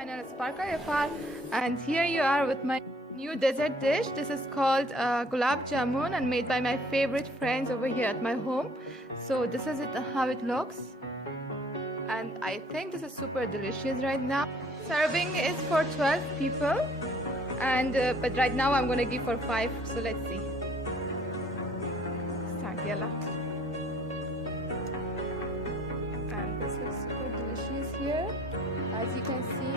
Channel Sparkle, and here you are with my new dessert dish. This is called Gulab Jamun and made by my favorite friends over here at my home. So this is how it looks, and I think this is super delicious right now. Serving is for 12 people, and but right now I'm gonna give for 5. So let's see. Start, yalla. And this looks super delicious here, as you can see.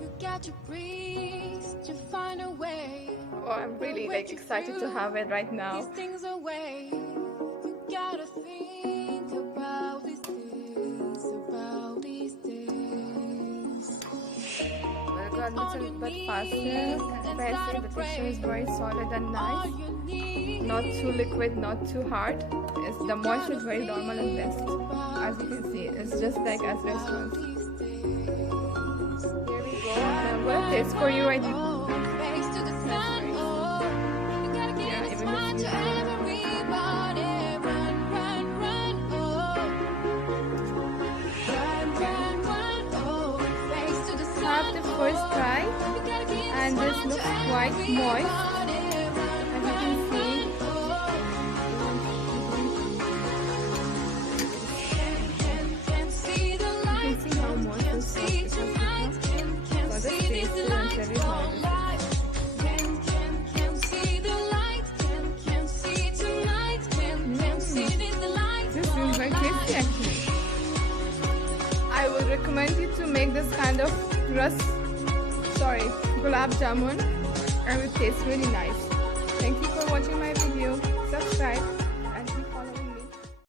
You got to breathe to find a way. Oh, I'm really excited to have it right now. These things away. You gotta think about these things, about these things. We'll go a little bit faster. Pressing, the texture is very solid and nice. Not too liquid, not too hard. The moisture is very normal and best. As you can see, it's just like as restaurants. Here we go. And I'm gonna taste for you right now. Have the first try, and this looks quite moist, as you can see. You can see how moist this sauce is. So this tastes and very nice. This is very tasty actually. I would recommend you to make this kind of gulab jamun, and it tastes really nice. Thank you for watching my video. Subscribe.